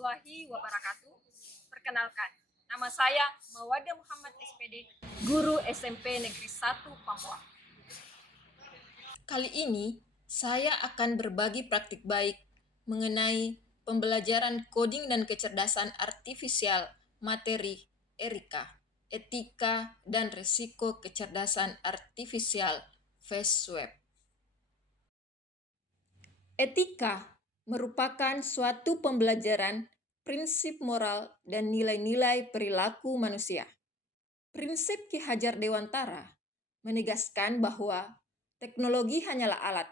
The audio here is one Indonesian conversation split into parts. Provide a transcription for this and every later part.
warahmatullahi wabarakatuh. Perkenalkan, nama saya Mawadah Muhammad SPD, guru SMP Negeri 1 Pamuang. Kali ini, saya akan berbagi praktik baik mengenai pembelajaran coding dan kecerdasan artifisial materi Erika, etika dan risiko kecerdasan artifisial FaceWeb. Etika merupakan suatu pembelajaran prinsip moral dan nilai-nilai perilaku manusia. Prinsip Ki Hajar Dewantara menegaskan bahwa teknologi hanyalah alat.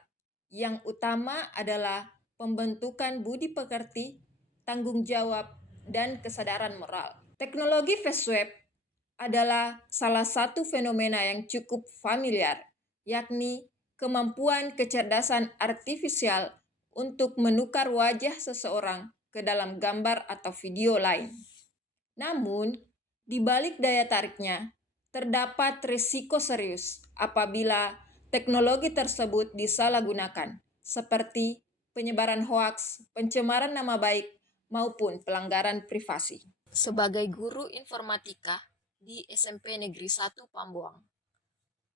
Yang utama adalah pembentukan budi pekerti, tanggung jawab, dan kesadaran moral. Teknologi FaceWeb adalah salah satu fenomena yang cukup familiar, yakni kemampuan kecerdasan artifisial untuk menukar wajah seseorang ke dalam gambar atau video lain. Namun, di balik daya tariknya, terdapat risiko serius apabila teknologi tersebut disalahgunakan, seperti penyebaran hoaks, pencemaran nama baik, maupun pelanggaran privasi. Sebagai guru informatika di SMP Negeri 1 Pamuang,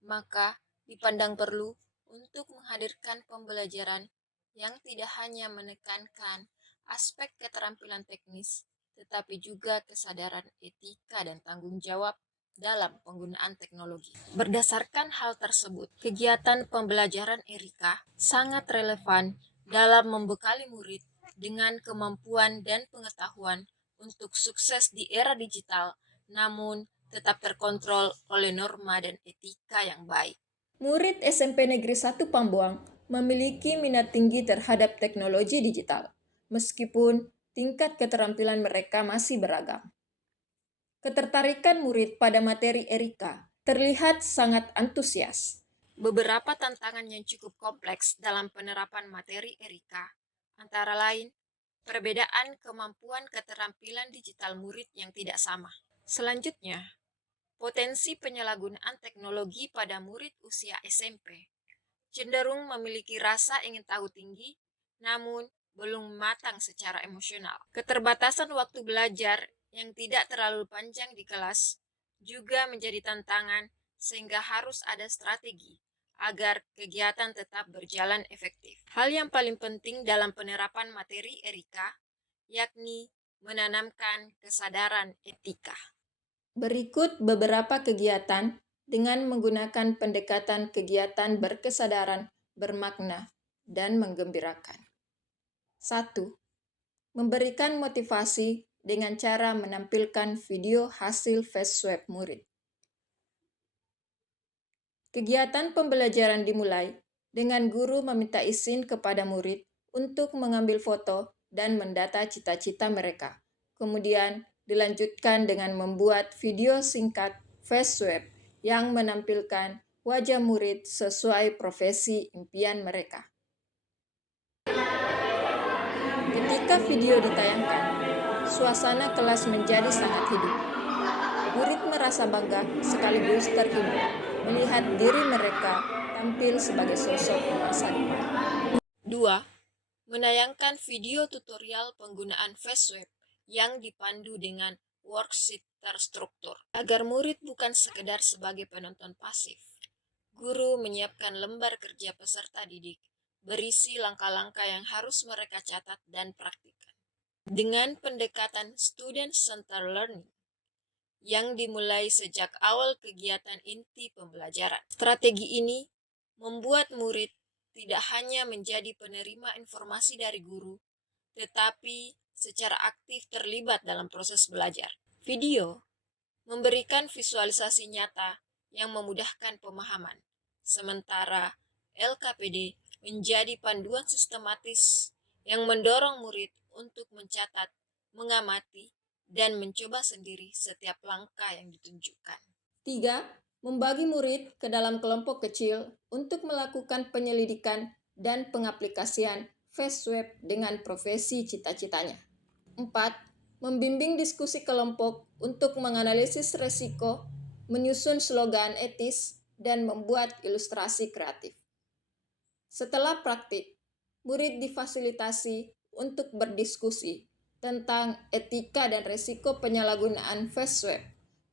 maka dipandang perlu untuk menghadirkan pembelajaran yang tidak hanya menekankan aspek keterampilan teknis, tetapi juga kesadaran etika dan tanggung jawab dalam penggunaan teknologi. Berdasarkan hal tersebut, kegiatan pembelajaran Erika sangat relevan dalam membekali murid dengan kemampuan dan pengetahuan untuk sukses di era digital, namun tetap terkontrol oleh norma dan etika yang baik. Murid SMP Negeri 1 Pamuang memiliki minat tinggi terhadap teknologi digital, meskipun tingkat keterampilan mereka masih beragam. Ketertarikan murid pada materi Erika terlihat sangat antusias. Beberapa tantangan yang cukup kompleks dalam penerapan materi Erika, antara lain perbedaan kemampuan keterampilan digital murid yang tidak sama. Selanjutnya, potensi penyalahgunaan teknologi pada murid usia SMP cenderung memiliki rasa ingin tahu tinggi, namun belum matang secara emosional. Keterbatasan waktu belajar yang tidak terlalu panjang di kelas juga menjadi tantangan, sehingga harus ada strategi agar kegiatan tetap berjalan efektif. Hal yang paling penting dalam penerapan materi Erika yakni menanamkan kesadaran etika. Berikut beberapa kegiatan dengan menggunakan pendekatan kegiatan berkesadaran, bermakna, dan menggembirakan. 1. Memberikan motivasi dengan cara menampilkan video hasil FaceWeb murid. Kegiatan pembelajaran dimulai dengan guru meminta izin kepada murid untuk mengambil foto dan mendata cita-cita mereka. Kemudian dilanjutkan dengan membuat video singkat FaceWeb yang menampilkan wajah murid sesuai profesi impian mereka. Ketika video ditayangkan, suasana kelas menjadi sangat hidup. Murid merasa bangga sekaligus terhibur melihat diri mereka tampil sebagai sosok masa depan. 2. Menayangkan video tutorial penggunaan FaceWeb yang dipandu dengan worksheet terstruktur. Agar murid bukan sekedar sebagai penonton pasif, guru menyiapkan lembar kerja peserta didik berisi langkah-langkah yang harus mereka catat dan praktikkan. Dengan pendekatan student-centered learning yang dimulai sejak awal kegiatan inti pembelajaran. Strategi ini membuat murid tidak hanya menjadi penerima informasi dari guru, tetapi secara aktif terlibat dalam proses belajar. Video memberikan visualisasi nyata yang memudahkan pemahaman, sementara LKPD menjadi panduan sistematis yang mendorong murid untuk mencatat, mengamati, dan mencoba sendiri setiap langkah yang ditunjukkan. 3. Membagi murid ke dalam kelompok kecil untuk melakukan penyelidikan dan pengaplikasian FaceWeb dengan profesi cita-citanya. 4. Membimbing diskusi kelompok untuk menganalisis resiko, menyusun slogan etis, dan membuat ilustrasi kreatif. Setelah praktik, murid difasilitasi untuk berdiskusi, tentang etika dan risiko penyalahgunaan face web.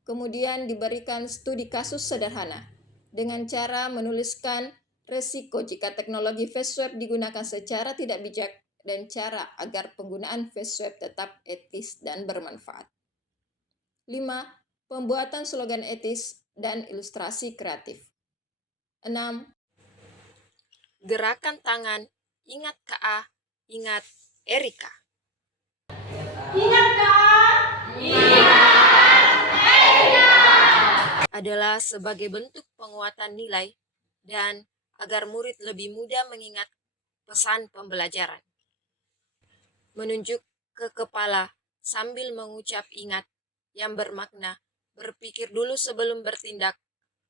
Kemudian diberikan studi kasus sederhana dengan cara menuliskan risiko jika teknologi face web digunakan secara tidak bijak dan cara agar penggunaan face web tetap etis dan bermanfaat. 5. Pembuatan slogan etis dan ilustrasi kreatif. 6. Gerakan tangan, ingat KA, ingat Erika. Adalah sebagai bentuk penguatan nilai dan agar murid lebih mudah mengingat pesan pembelajaran. Menunjuk ke kepala sambil mengucap ingat yang bermakna berpikir dulu sebelum bertindak,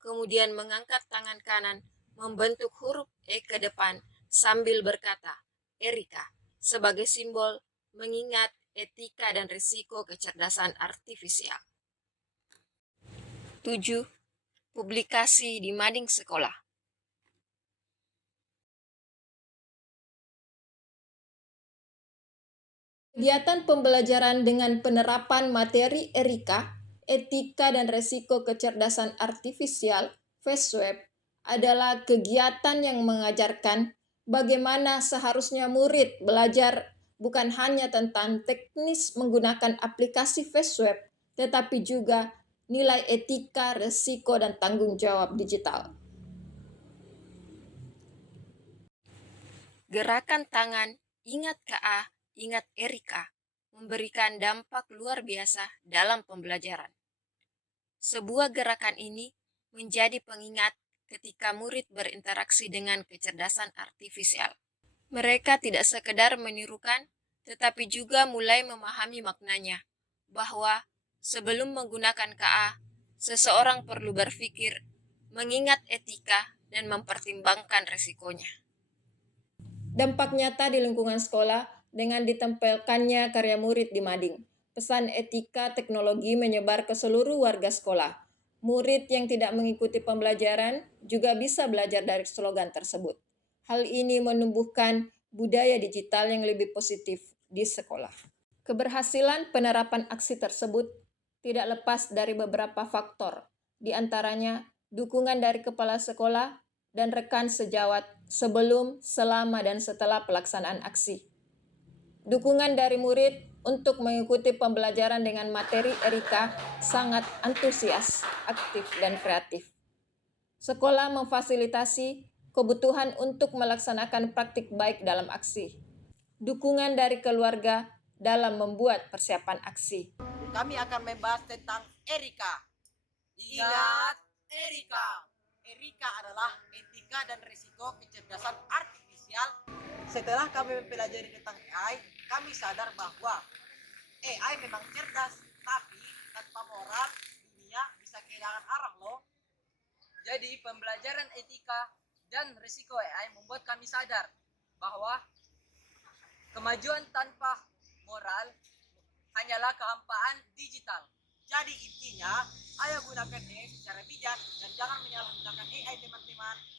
kemudian mengangkat tangan kanan membentuk huruf E ke depan sambil berkata, Erika, sebagai simbol mengingat etika dan risiko kecerdasan artifisial. 7. Publikasi di mading sekolah. Kegiatan pembelajaran dengan penerapan materi Erika, etika dan risiko kecerdasan artifisial, face web, adalah kegiatan yang mengajarkan bagaimana seharusnya murid belajar bukan hanya tentang teknis menggunakan aplikasi face web, tetapi juga nilai etika, risiko, dan tanggung jawab digital. Gerakan tangan, ingat KA, ingat Erika, memberikan dampak luar biasa dalam pembelajaran. Sebuah gerakan ini menjadi pengingat ketika murid berinteraksi dengan kecerdasan artifisial. Mereka tidak sekedar menirukan, tetapi juga mulai memahami maknanya, bahwa sebelum menggunakan KA, seseorang perlu berpikir, mengingat etika, dan mempertimbangkan risikonya. Dampak nyata di lingkungan sekolah dengan ditempelkannya karya murid di mading. Pesan etika teknologi menyebar ke seluruh warga sekolah. Murid yang tidak mengikuti pembelajaran juga bisa belajar dari slogan tersebut. Hal ini menumbuhkan budaya digital yang lebih positif di sekolah. Keberhasilan penerapan aksi tersebut tidak lepas dari beberapa faktor, di antaranya dukungan dari kepala sekolah dan rekan sejawat sebelum, selama, dan setelah pelaksanaan aksi. Dukungan dari murid untuk mengikuti pembelajaran dengan materi Erika sangat antusias, aktif, dan kreatif. Sekolah memfasilitasi kebutuhan untuk melaksanakan praktik baik dalam aksi. Dukungan dari keluarga dalam membuat persiapan aksi. Kami akan membahas tentang Erika. Ingat Erika. Erika adalah etika dan risiko kecerdasan artifisial. Setelah kami mempelajari tentang AI, kami sadar bahwa AI memang cerdas, tapi tanpa moral, dunia bisa kehilangan arah loh. Jadi pembelajaran etika dan risiko AI membuat kami sadar bahwa kemajuan tanpa moral hanyalah kehampaan digital. Jadi intinya, ayo gunakan AI secara bijak dan jangan menyalahgunakan AI teman-teman.